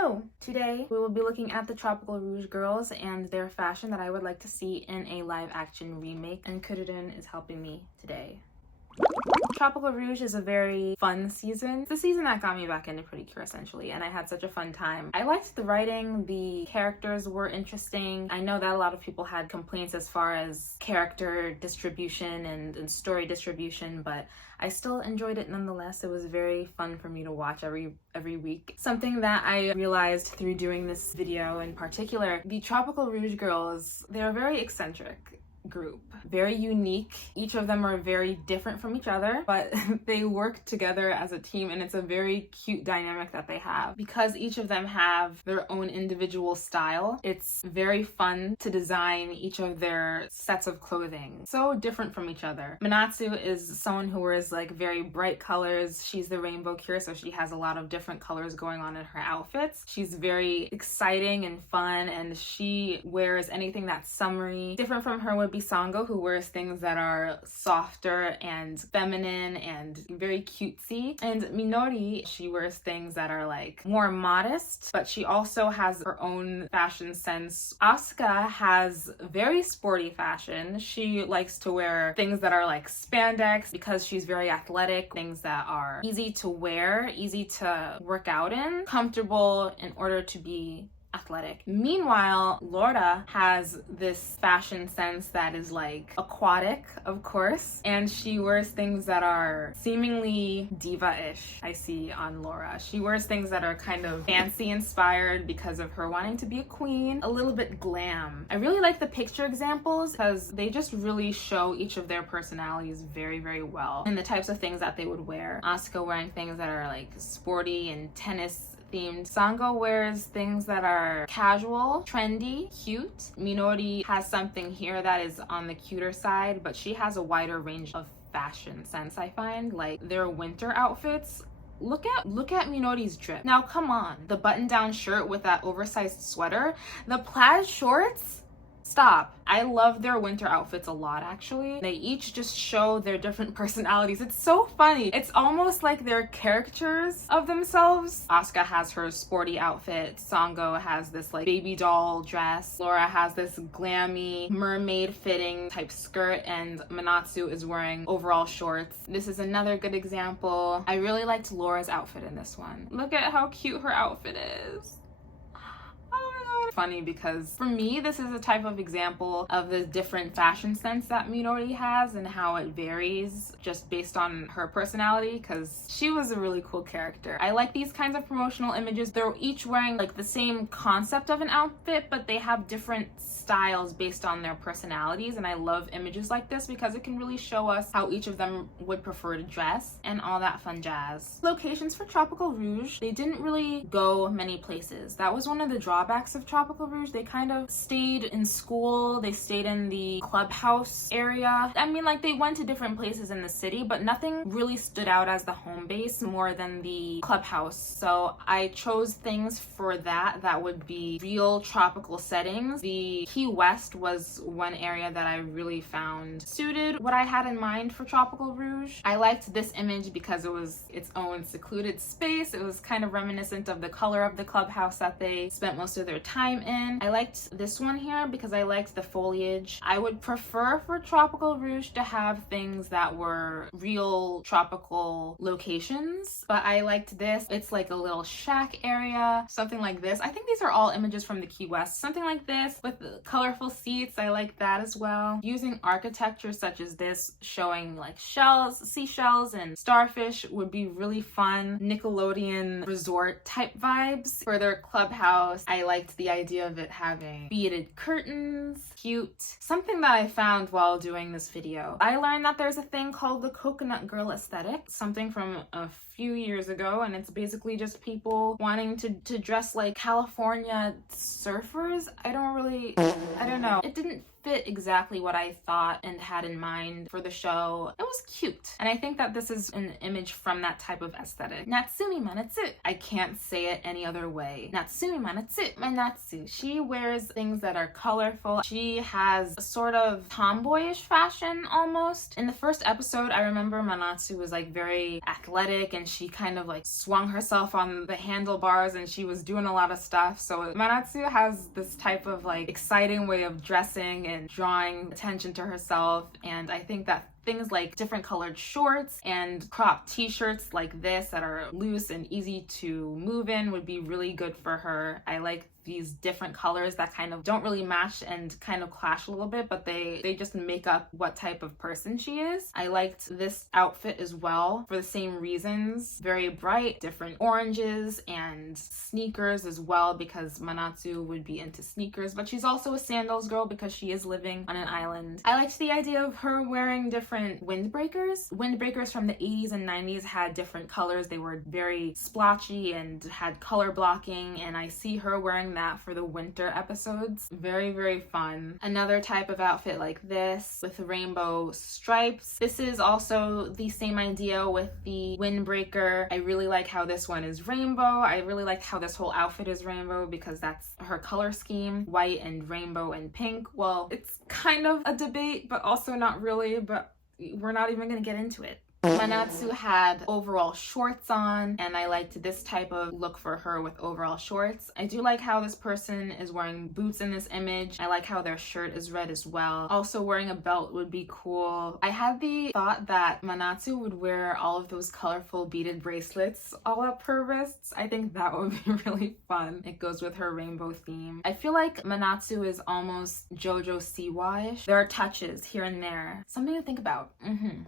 Hello! Today we will be looking at the Tropical Rouge girls and their fashion that I would like to see in a live action remake, and Kuririn is helping me today. Tropical Rouge is a very fun season. It's the season that got me back into Precure essentially, and I had such a fun time. I liked the writing, the characters were interesting. I know that a lot of people had complaints as far as character distribution and story distribution, but I still enjoyed it nonetheless. It was very fun for me to watch every week. Something that I realized through doing this video in particular, the Tropical Rouge girls, they're very eccentric group, very unique. Each of them are very different from each other, but they work together as a team, and it's a very cute dynamic that they have. Because each of them have their own individual style, it's very fun to design each of their sets of clothing. So different from each other. Manatsu is someone who wears like very bright colors. She's the rainbow cure, so she has a lot of different colors going on in her outfits. She's very exciting and fun, and she wears anything that's summery. Different from her would be Sango, who wears things that are softer and feminine and very cutesy. And Minori, she wears things that are like more modest, but she also has her own fashion sense. Asuka has very sporty fashion. She likes to wear things that are like spandex because she's very athletic, things that are easy to wear, easy to work out in, comfortable in order to be athletic. Meanwhile, Laura has this fashion sense that is like aquatic, of course, and she wears things that are seemingly diva-ish. I see on Laura. She wears things that are kind of fancy inspired because of her wanting to be a queen, a little bit glam. I really like the picture examples because they just really show each of their personalities very, very well and the types of things that they would wear. Asuka wearing things that are like sporty and tennis themed. Sango wears things that are casual, trendy, cute. Minori has something here that is on the cuter side, but she has a wider range of fashion sense, I find. Like their winter outfits, look at Minori's drip. Now come on, the button-down shirt with that oversized sweater, the plaid shorts, stop. I love their winter outfits a lot, actually. They each just show their different personalities. It's so funny. It's almost like they're characters of themselves. Asuka has her sporty outfit. Sango has this like baby doll dress. Laura has this glammy mermaid fitting type skirt, and Manatsu is wearing overall shorts. This is another good example. I really liked Laura's outfit in this one. Look at how cute her outfit is. Funny because for me this is a type of example of the different fashion sense that Minori has and how it varies just based on her personality, because she was a really cool character. I like these kinds of promotional images. They're each wearing like the same concept of an outfit, but they have different styles based on their personalities, and I love images like this because it can really show us how each of them would prefer to dress and all that fun jazz. Locations for Tropical Rouge, they didn't really go many places. That was one of the drawbacks of Tropical Rouge. They kind of stayed in school, they stayed in the clubhouse area. I mean, like they went to different places in the city, but nothing really stood out as the home base more than the clubhouse. So I chose things for that would be real tropical settings. The Key West was one area that I really found suited what I had in mind for Tropical Rouge. I liked this image because it was its own secluded space. It was kind of reminiscent of the color of the clubhouse that they spent most of their time in. I liked this one here because I liked the foliage. I would prefer for Tropical Rouge to have things that were real tropical locations, but I liked this. It's like a little shack area, something like this. I think these are all images from the Key West. Something like this with colorful seats. I like that as well. Using architecture such as this, showing like shells, seashells, and starfish would be really fun. Nickelodeon resort type vibes. For their clubhouse, I liked the idea of it having beaded curtains, cute. Something that I found while doing this video, I learned that there's a thing called the coconut girl aesthetic, something from a few years ago, and it's basically just people wanting to dress like California surfers. I don't know. It didn't fit exactly what I thought and had in mind for the show. It was cute. And I think that this is an image from that type of aesthetic. Natsumi Manatsu. I can't say it any other way. Natsumi Manatsu. Manatsu. She wears things that are colorful. She has a sort of tomboyish fashion almost. In the first episode, I remember Manatsu was like very athletic and she kind of like swung herself on the handlebars and she was doing a lot of stuff. So Manatsu has this type of like exciting way of dressing and drawing attention to herself, and I think that things like different colored shorts and cropped t-shirts like this that are loose and easy to move in would be really good for her. I like these different colors that kind of don't really match and kind of clash a little bit, but they just make up what type of person she is. I liked this outfit as well for the same reasons. Very bright, different oranges and sneakers as well, because Manatsu would be into sneakers, but she's also a sandals girl because she is living on an island. I liked the idea of her wearing different windbreakers. Windbreakers from the 80s and 90s had different colors. They were very splotchy and had color blocking, and I see her wearing that for the winter episodes. Very, very fun. Another type of outfit like this with rainbow stripes. This is also the same idea with the windbreaker. I really like how this one is rainbow. I really like how this whole outfit is rainbow because that's her color scheme. White and rainbow and pink. Well, it's kind of a debate, but also not really, but we're not even gonna get into it. Manatsu had overall shorts on, and I liked this type of look for her with overall shorts. I do like how this person is wearing boots in this image. I like how their shirt is red as well. Also, wearing a belt would be cool. I had the thought that Manatsu would wear all of those colorful beaded bracelets all up her wrists. I think that would be really fun. It goes with her rainbow theme. I feel like Manatsu is almost JoJo Siwa-ish. There are touches here and there. Something to think about.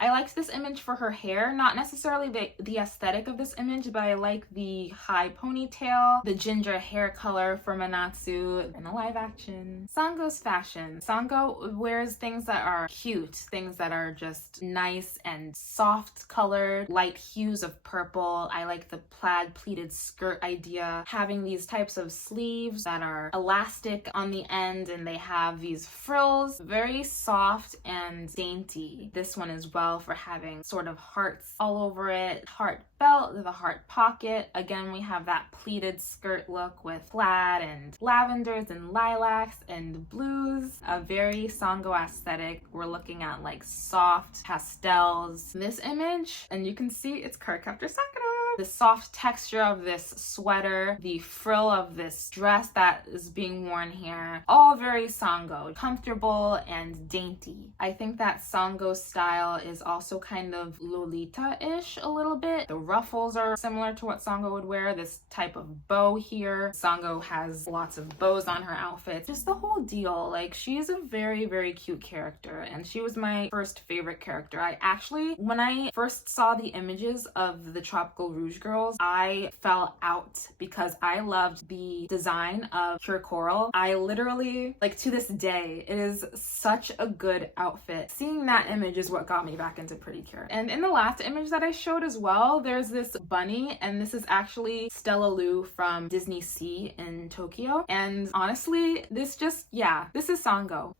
I liked this image for her hair, not necessarily the aesthetic of this image, but I like the high ponytail, the ginger hair color for Manatsu in the live action. Sango's fashion. Sango wears things that are cute, things that are just nice and soft colored, light hues of purple. I like the plaid pleated skirt idea, having these types of sleeves that are elastic on the end and they have these frills, very soft and dainty. This one as well for having sort of hearts all over it, heart belt, the heart pocket. Again, we have that pleated skirt look with plaid and lavenders and lilacs and blues. A very Sango aesthetic. We're looking at like soft pastels. This image, and you can see it's Cardcaptor Sakura. The soft texture of this sweater, the frill of this dress that is being worn here, all very Sango, comfortable and dainty. I think that Sango style is also kind of Lolita-ish a little bit. The ruffles are similar to what Sango would wear, this type of bow here. Sango has lots of bows on her outfit. Just the whole deal. Like, she is a very, very cute character, and she was my first favorite character. I actually, when I first saw the images of the Tropical Rouge girls, I fell out because I loved the design of Pure Coral. I literally, like, to this day, it is such a good outfit. Seeing that image is what got me back into Precure. And in the last image that I showed as well, there's this bunny, and this is actually Stella Lou from Disney Sea in Tokyo. And honestly, this just, yeah, this is Sango.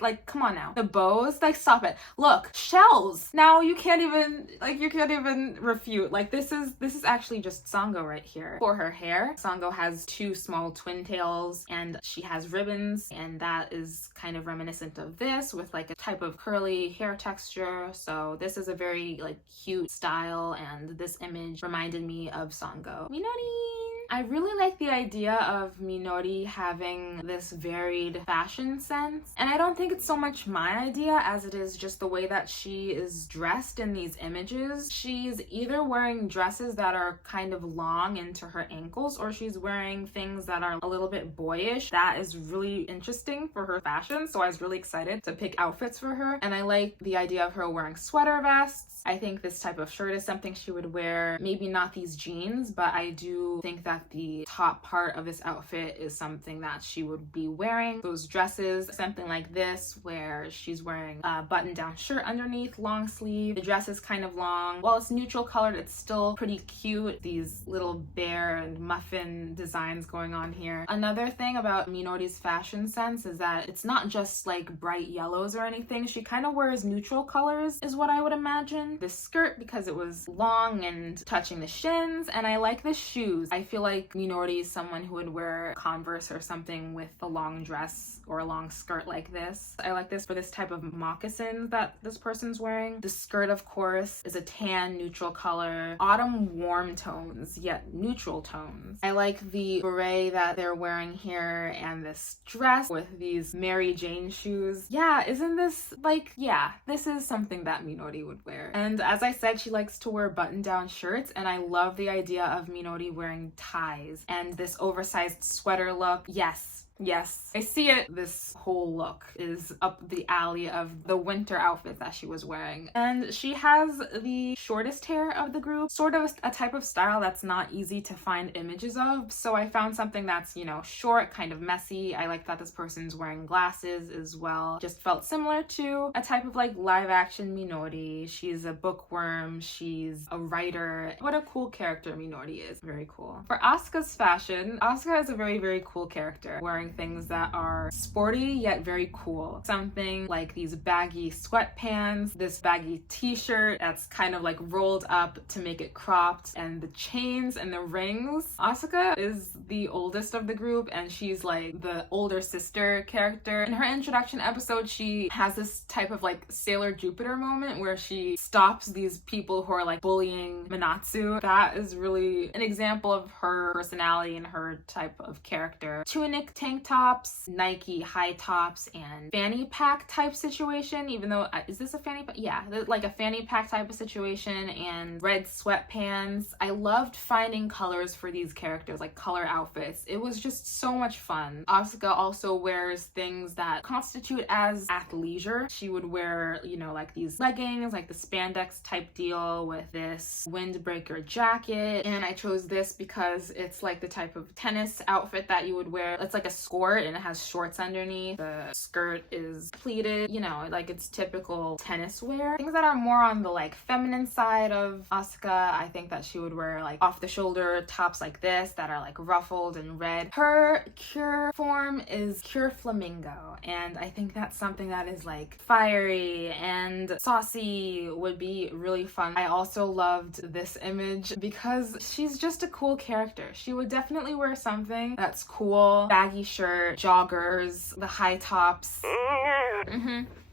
Like, come on now. The bows, like, stop it. Look, shells. Now you can't even refute. Like, this is actually just Sango right here. For her hair, Sango has two small twin tails and she has ribbons, and that is kind of reminiscent of this with like a type of curly hair texture. So this is a very like cute style, and this image reminded me of Sango. Minori! I really like the idea of Minori having this varied fashion sense, and I don't think it's so much my idea as it is just the way that she is dressed in these images. She's either wearing dresses that are kind of long into her ankles, or she's wearing things that are a little bit boyish. That is really interesting for her fashion, so I was really excited to pick outfits for her. And I like the idea of her wearing sweater vests. I think this type of shirt is something she would wear. Maybe not these jeans, but I do think that the top part of this outfit is something that she would be wearing. Those dresses, something like this, where she's wearing a button-down shirt underneath, long sleeve. The dress is kind of long. While it's neutral colored, it's still pretty cute. These little bear and muffin designs going on here. Another thing about Minori's fashion sense is that it's not just like bright yellows or anything. She kind of wears neutral colors, is what I would imagine. This skirt, because it was long and touching the shins, and I like the shoes. I feel like like Minori is someone who would wear Converse or something with a long dress or a long skirt like this. I like this for this type of moccasin that this person's wearing. The skirt, of course, is a tan neutral color, autumn warm tones, yet neutral tones. I like the beret that they're wearing here and this dress with these Mary Jane shoes. Yeah, isn't this like, yeah, this is something that Minori would wear. And as I said, she likes to wear button-down shirts, and I love the idea of Minori wearing ties and this oversized sweater look. Yes, I see it. This whole look is up the alley of the winter outfit that she was wearing. And she has the shortest hair of the group, sort of a type of style that's not easy to find images of. So I found something that's, you know, short, kind of messy. I like that this person's wearing glasses as well. Just felt similar to a type of like live action Minori. She's a bookworm, she's a writer. What a cool character Minori is. Very cool. For Asuka's fashion, Asuka is a very, very cool character, wearing things that are sporty yet very cool. Something like these baggy sweatpants, this baggy t-shirt that's kind of like rolled up to make it cropped, and the chains and the rings. Asuka is the oldest of the group, and she's like the older sister character. In her introduction episode, she has this type of like Sailor Jupiter moment where she stops these people who are like bullying Manatsu. That is really an example of her personality and her type of character. Tunic, tank tops, Nike high tops, and fanny pack type situation, even though, is this a fanny pack? Yeah, like a fanny pack type of situation, and red sweatpants. I loved finding colors for these characters, like color outfits. It was just so much fun. Asuka also wears things that constitute as athleisure. She would wear, you know, like these leggings, like the spandex type deal with this windbreaker jacket, and I chose this because it's like the type of tennis outfit that you would wear. It's like a skirt and it has shorts underneath. The skirt is pleated, you know, like it's typical tennis wear. Things that are more on the like feminine side of Asuka, I think that she would wear like off the shoulder tops like this that are like ruffled and red. Her cure form is Cure Flamingo, and I think that's something that is like fiery and saucy, would be really fun. I also loved this image because she's just a cool character. She would definitely wear something that's cool, baggy shirt, joggers, the high tops.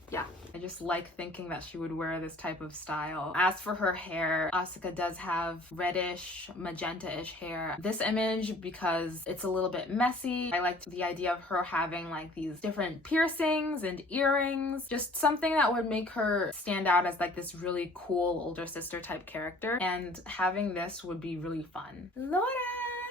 Yeah, I just like thinking that she would wear this type of style. As for her hair, Asuka does have reddish, magenta-ish hair. This image, because it's a little bit messy, I liked the idea of her having like these different piercings and earrings, just something that would make her stand out as like this really cool older sister type character, and having this would be really fun.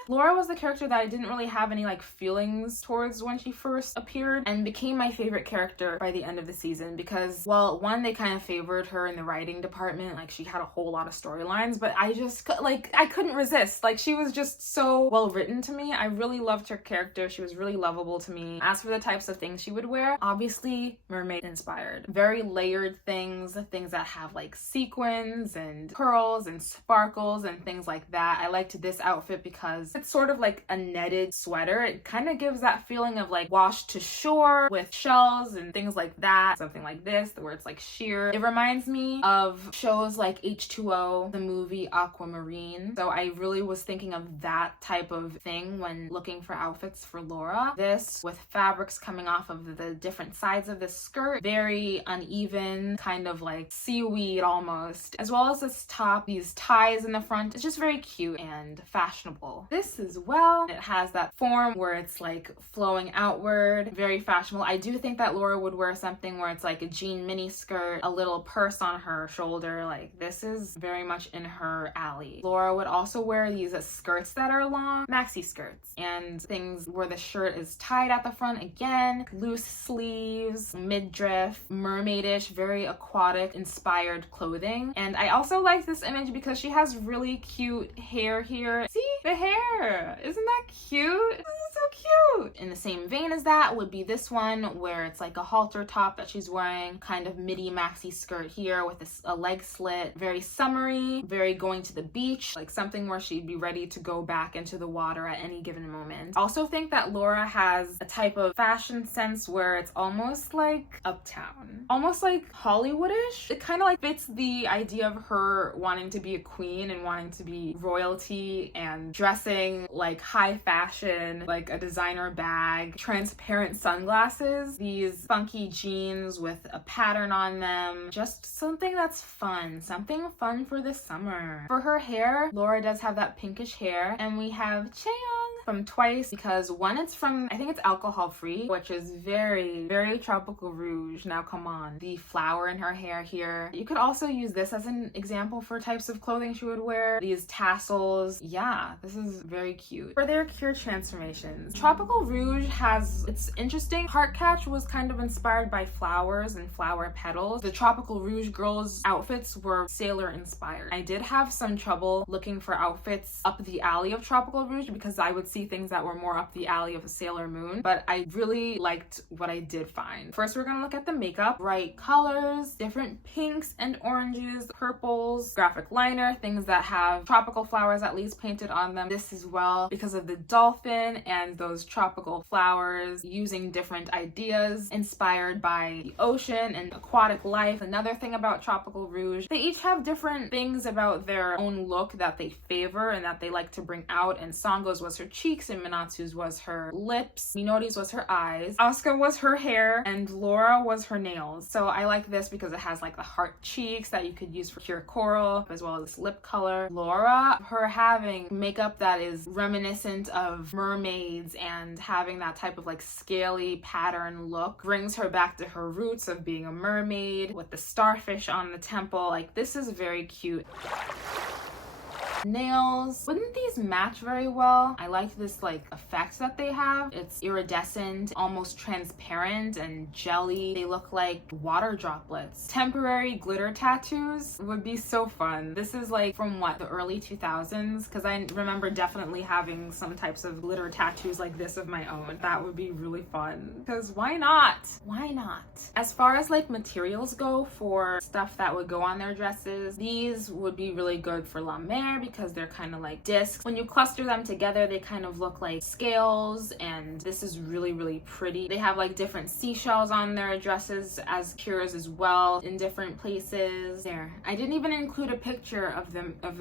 Laura was the character that I didn't really have any like feelings towards when she first appeared, and became my favorite character by the end of the season because, well, one, they kind of favored her in the writing department, like she had a whole lot of storylines, but I just like, I couldn't resist. Like, she was just so well written to me. I really loved her character. She was really lovable to me. As for the types of things she would wear, obviously mermaid inspired. Very layered things that have like sequins and pearls and sparkles and things like that. I liked this outfit because it's sort of like a netted sweater. It kind of gives that feeling of like washed to shore with shells and things like that. Something like this, where it's like sheer. It reminds me of shows like H2O, the movie Aquamarine. So I really was thinking of that type of thing when looking for outfits for Laura. This with fabrics coming off of the different sides of the skirt, very uneven, kind of like seaweed almost, as well as this top, these ties in the front. It's just very cute and fashionable. This as well, it has that form where it's like flowing outward, very fashionable. I do think that Laura would wear something where it's like a jean mini skirt, a little purse on her shoulder. Like, this is very much in her alley. Laura would also wear these skirts that are long, maxi skirts, and things where the shirt is tied at the front, again, loose sleeves, midriff, mermaidish, very aquatic inspired clothing. And I also like this image because she has really cute hair here. See the hair? Isn't that cute? This is so cute. In the same vein as that would be this one where it's like a halter top that she's wearing, kind of midi maxi skirt here with a leg slit. Very summery, very going to the beach, like something where she'd be ready to go back into the water at any given moment. Also think that Laura has a type of fashion sense where it's almost like uptown, almost like Hollywoodish. It kind of like fits the idea of her wanting to be a queen and wanting to be royalty and dressing like high fashion, like a designer bag, transparent sunglasses, these funky jeans with a pattern on them, just something that's fun, something fun for the summer. For her hair, Laura does have that pinkish hair, and we have Chaeyoung from Twice, because one, it's from, I think it's alcohol free, which is very, very Tropical Rouge. Now come on, the flower in her hair here. You could also use this as an example for types of clothing she would wear. These tassels, yeah, this is very cute. For their Cure transformations, Tropical Rouge has, it's interesting, Heartcatch was kind of inspired by flowers and flower petals. The Tropical Rouge girls' outfits were sailor inspired. I did have some trouble looking for outfits up the alley of Tropical Rouge because I would see things that were more up the alley of a Sailor Moon, but I really liked what I did find. First, we're gonna look at the makeup. Bright colors, different pinks and oranges, purples, graphic liner, things that have tropical flowers at least painted on them. This as well, because of the dolphin and those tropical flowers, using different ideas inspired by the ocean and aquatic life. Another thing about Tropical Rouge, they each have different things about their own look that they favor and that they like to bring out, and Sango's was her cheeks, and Manatsu's was her lips, Minori's was her eyes, Asuka was her hair, and Laura was her nails. So I like this because it has like the heart cheeks that you could use for Pure Coral, as well as this lip color. Laura, her having makeup that is reminiscent of mermaids and having that type of like scaly pattern look, brings her back to her roots of being a mermaid with the starfish on the temple. Like, this is very cute. Nails, wouldn't these match very well? I like this like effect that they have. It's iridescent, almost transparent and jelly. They look like water droplets. Temporary glitter tattoos would be so fun. This is like from what, the early 2000s? Because I remember definitely having some types of glitter tattoos like this of my own. That would be really fun, because why not? Why not? As far as like materials go for stuff that would go on their dresses, these would be really good for La Mer because they're kind of like discs. When you cluster them together, they kind of look like scales, and this is really, really pretty. They have like different seashells on their dresses as Cures as well in different places. There, I didn't even include a picture of them, of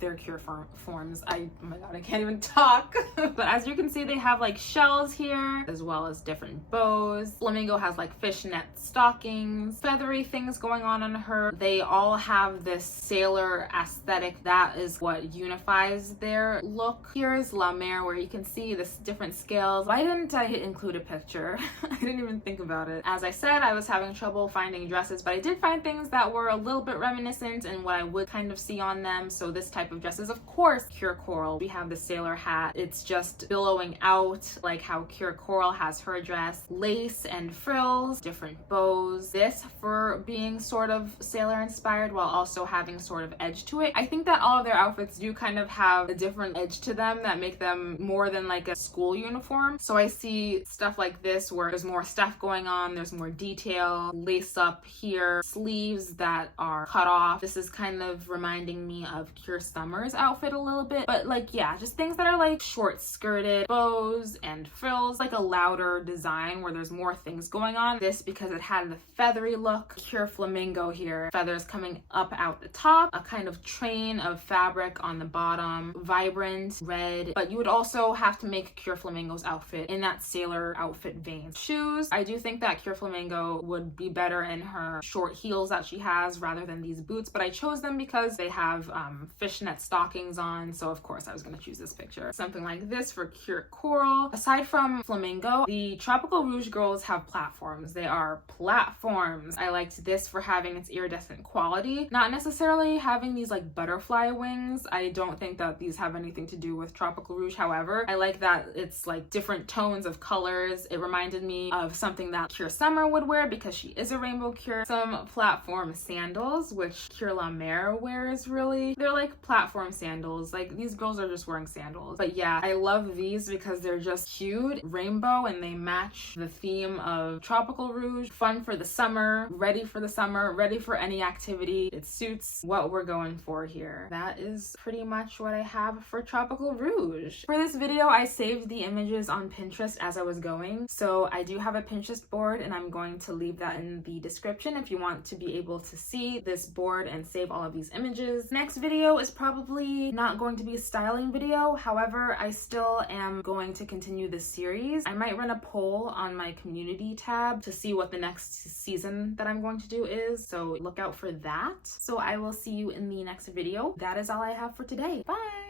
their Cure forms. Oh my god, I can't even talk. But as you can see, they have like shells here, as well as different bows. Flamingo has like fishnet stockings, feathery things going on her. They all have this sailor aesthetic that is what unifies their look. Here's La Mer, where you can see this different scales. Why didn't I include a picture? I didn't even think about it. As I said, I was having trouble finding dresses, but I did find things that were a little bit reminiscent and what I would kind of see on them. So this type of dresses, of course, Pure Coral. We have the sailor hat. It's just billowing out like how Pure Coral has her dress. Lace and frills, different bows. This for being sort of sailor inspired while also having sort of edge to it. I think that all of their outfits do kind of have a different edge to them that make them more than like a school uniform. So I see stuff like this where there's more stuff going on, there's more detail, lace up here, sleeves that are cut off. This is kind of reminding me of Cure Summer's outfit a little bit, but like, yeah, just things that are like short skirted, bows and frills, like a louder design where there's more things going on. This because it had the feathery look. Cure Flamingo here, feathers coming up out the top, a kind of train of fabric on the bottom, vibrant red, but you would also have to make Cure Flamingo's outfit in that sailor outfit vein. Shoes, I do think that Cure Flamingo would be better in her short heels that she has rather than these boots, but I chose them because they have fishnet stockings on, so of course I was going to choose this picture. Something like this for Pure Coral. Aside from Flamingo, the Tropical Rouge girls have platforms. They are platforms. I liked this for having its iridescent quality, not necessarily having these like butterfly wings things. I don't think that these have anything to do with Tropical Rouge. However, I like that it's like different tones of colors. It reminded me of something that Cure Summer would wear because she is a rainbow Cure. Some platform sandals, which Cure La Mer wears really. They're like platform sandals. Like these girls are just wearing sandals. But yeah, I love these because they're just cute, rainbow, and they match the theme of Tropical Rouge. Fun for the summer, ready for the summer, ready for any activity. It suits what we're going for here. That is pretty much what I have for Tropical Rouge. For this video, I saved the images on Pinterest as I was going. So I do have a Pinterest board and I'm going to leave that in the description if you want to be able to see this board and save all of these images. Next video is probably not going to be a styling video. However, I still am going to continue this series. I might run a poll on my community tab to see what the next season that I'm going to do is. So look out for that. So I will see you in the next video. That is all I have for today. Bye!